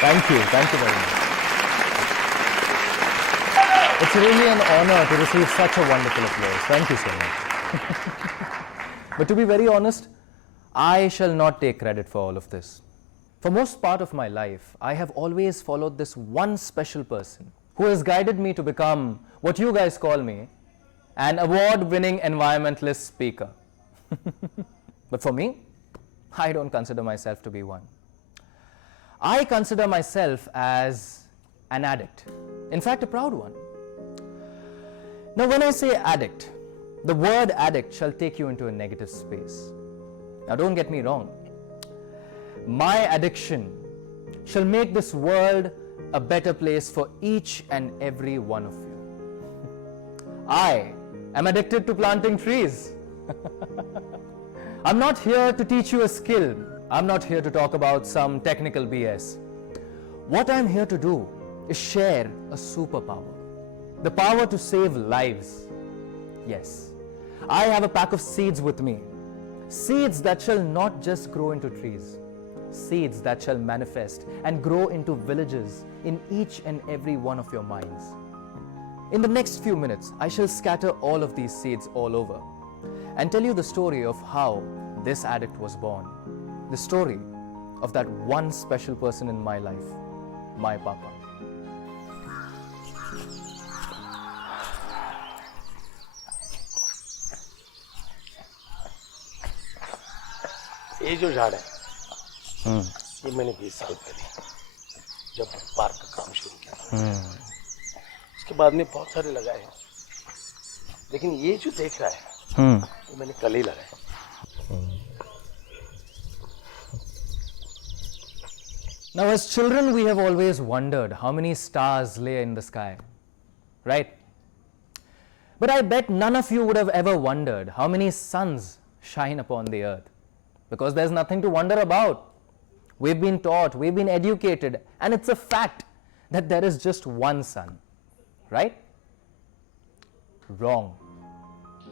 Thank you very much. It's really an honor to receive such a wonderful applause. Thank you so much. But to be very honest, I shall not take credit for all of this. For most part of my life, I have always followed this one special person who has guided me to become what you guys call me, an award-winning environmentalist speaker. But for me, I don't consider myself to be one. I consider myself as an addict. In fact, a proud one. Now, when I say addict, the word addict shall take you into a negative space. Now, don't get me wrong. My addiction shall make this world a better place for each and every one of you. I am addicted to planting trees. I'm not here to teach you a skill. I'm not here to talk about some technical BS. What I'm here to do is share a superpower. The power to save lives. Yes, I have a pack of seeds with me. Seeds that shall not just grow into trees. Seeds that shall manifest and grow into villages in each and every one of your minds. In the next few minutes, I shall scatter all of these seeds all over and tell you the story of how this addict was born. The story of that one special person in my life, my Papa. ये जो झाड़ है ये मैंने 20 साल पहले जब park का काम शुरू किया उसके बाद में बहुत सारे लगाए हैं, लेकिन ये जो देख रहा है वो मैंने कल ही लगाए. Now, as children, we have always wondered how many stars lay in the sky, right? But I bet none of you would have ever wondered how many suns shine upon the earth, because there's nothing to wonder about. We've been taught, we've been educated, and it's a fact that there is just one sun, right? Wrong.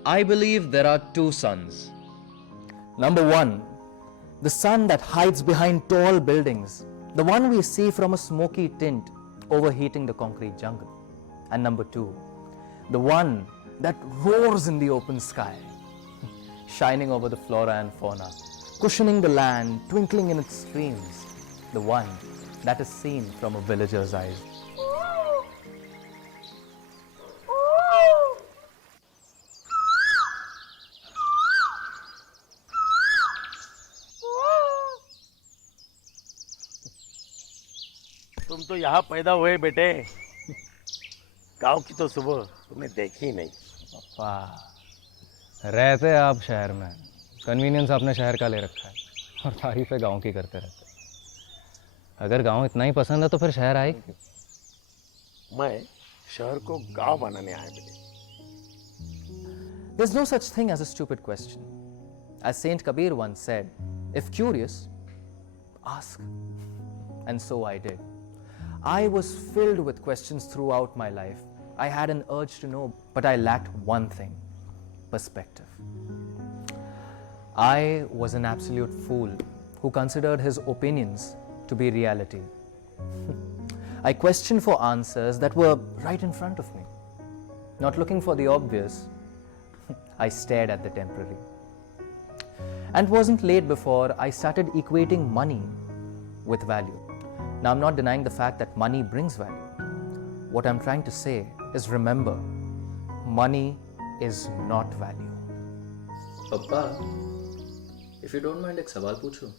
I believe there are two suns. Number one, the sun that hides behind tall buildings, the one we see from a smoky tint overheating the concrete jungle. And number two, the one that roars in the open sky, shining over the flora and fauna, cushioning the land, twinkling in its streams, the one that is seen from a villager's eyes. तुम तो यहाँ पैदा हुए बेटे, गांव की तो सुबह तुमने देखी ही नहीं. पापा, रहते आप शहर में, कन्वीनियंस आपने शहर का ले रखा है और तारीफें गांव की करते रहते. अगर गांव इतना ही पसंद है तो फिर शहर आए क्यों? मैं शहर को गांव बनाने आया बेटे. There's no such thing as a stupid question. As Saint Kabir once said, if curious, ask. And so I did. I was filled with questions throughout my life. I had an urge to know, but I lacked one thing: perspective. I was an absolute fool who considered his opinions to be reality. I questioned for answers that were right in front of me. Not looking for the obvious, I stared at the temporary. And it wasn't late before I started equating money with value. Now, I'm not denying the fact that money brings value. What I'm trying to say is, remember, money is not value. Papa, if you don't mind एक सवाल पूछूं?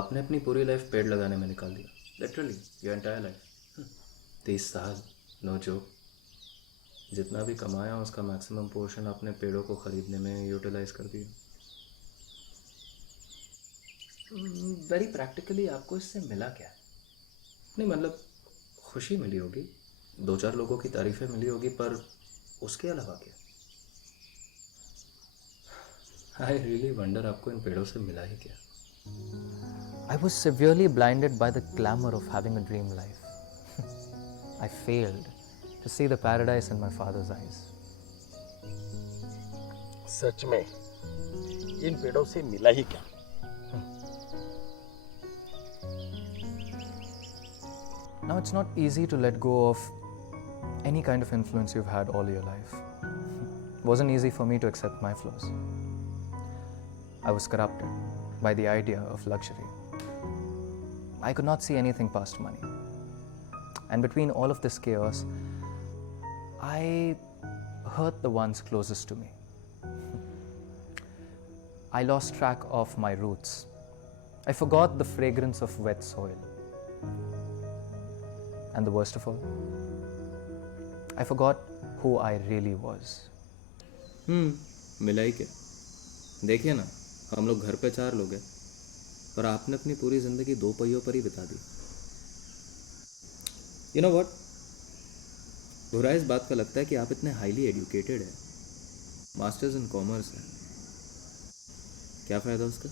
आपने अपनी पूरी life पेड़ लगाने में निकाल दिया. Literally, your entire life. 30 साल, no joke. जितना भी कमाया उसका मैक्सिमम पोर्शन आपने पेड़ों को खरीदने में यूटिलाइज कर दिया. वेरी प्रैक्टिकली आपको इससे मिला क्या? नहीं मतलब खुशी मिली होगी, 2-4 लोगों की तारीफें मिली होगी, पर उसके अलावा क्या? आई रियली वंडर आपको इन पेड़ों से मिला ही क्या? I was severely blinded by the glamour of having a dream life. I failed to see the paradise in my father's eyes. सच में इन पेड़ों से मिला ही क्या? it's not easy to let go of any kind of influence you've had all your life. It wasn't easy for me to accept my flaws. I was corrupted by the idea of luxury. I could not see anything past money. And between all of this chaos, I hurt the ones closest to me. I lost track of my roots. I forgot the fragrance of wet soil. And the worst of all, I forgot who I really was. मिला ही क्या? देखिए ना, हम लोग घर पे 4 लोग हैं, पर आपने अपनी पूरी ज़िंदगी 2 पहियों पर ही बिता दी. You know what? बुरा इस बात का लगता है कि आप इतने हाईली एजुकेटेड हैं, मास्टर्स इन कॉमर्स है. क्या फ़ायदा उसका?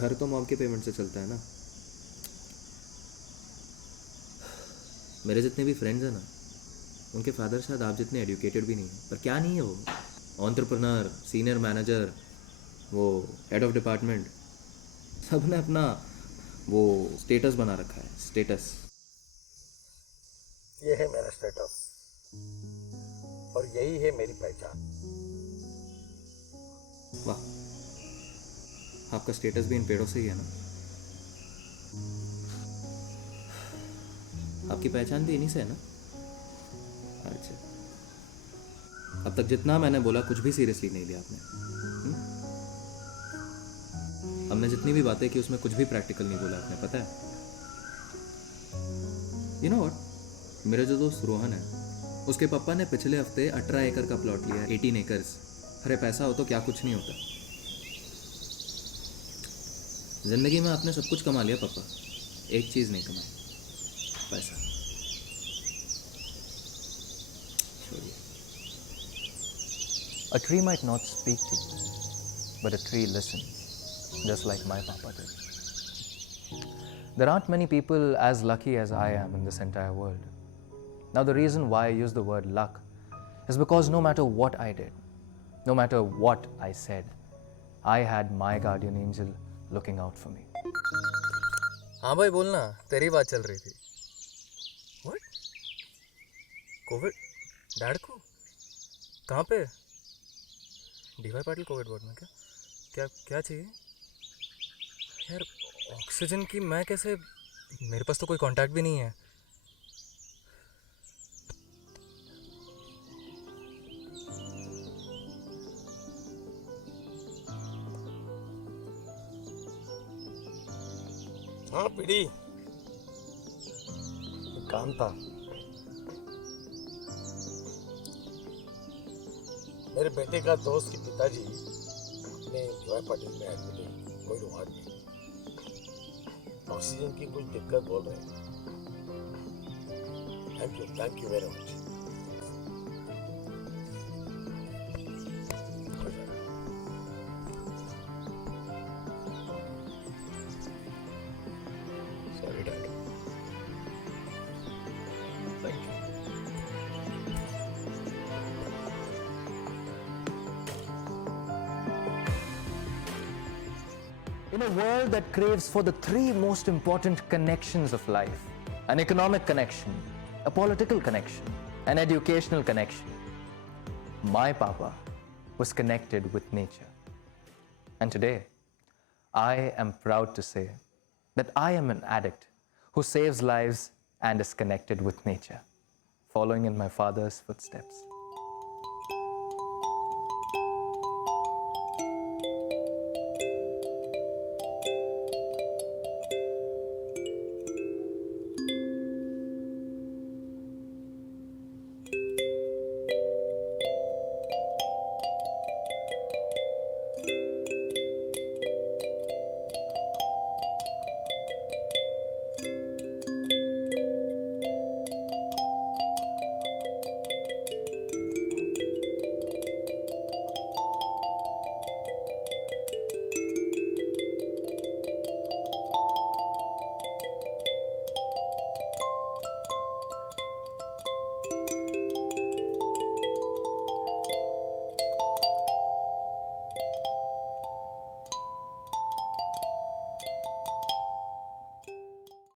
घर तो मॉम के पेमेंट से चलता है ना. मेरे जितने भी फ्रेंड्स हैं ना, उनके फादर शायद आप जितने एजुकेटेड भी नहीं हैं, पर क्या नहीं है वो? एंटरप्रेन्योर, सीनियर मैनेजर, वो हेड ऑफ डिपार्टमेंट, सब ने अपना वो स्टेटस बना रखा है. स्टेटस. ये है मेरा स्टेटस और यही है मेरी पहचान. वाह, आपका स्टेटस भी इन पेड़ों से ही है ना. आपकी पहचान भी इन्हीं से है ना. अच्छा, अब तक जितना मैंने बोला कुछ भी सीरियसली नहीं लिया आपने. हमने जितनी भी बातें की उसमें कुछ भी प्रैक्टिकल नहीं बोला आपने, पता है? यू नो व्हाट, मेरा जो दोस्त रोहन है, उसके पापा ने पिछले हफ्ते 18 एकड़ का प्लॉट लिया. 18 एकर्स. अरे पैसा हो तो क्या कुछ नहीं होता. जिंदगी में आपने सब कुछ कमा लिया पापा, एक चीज़ नहीं कमाई, पैसा. छोड़िए. A tree might not speak to you, but a tree listens, just like my papa did. There aren't many people as lucky as I am in this entire world. Now, the reason why I use the word luck is because no matter what I did, no matter what I said, I had my guardian angel looking out for me. हाँ भाई बोलना, तेरी बात चल रही थी. What? Covid? Dad को? कहाँ पे? डीवाई पाटिल कोविड वार्ड में क्या? क्या चाहिए? यार ऑक्सीजन की मैं कैसे, मेरे पास तो कोई कांटेक्ट भी नहीं है. हाँ पीड़ी, एक काम था. मेरे बेटे का दोस्त के पिताजी अपने डीवाई पाटिल में एडमिट है, कोई वार्ड में. ऑक्सीजन की कुछ दिक्कत बोल रहे हैं. Thank you very much. Sorry dad. Thank you. In a world that craves for the 3 most important connections of life, an economic connection, a political connection, an educational connection, my papa was connected with nature. And today, I am proud to say that I am an addict who saves lives and is connected with nature, following in my father's footsteps.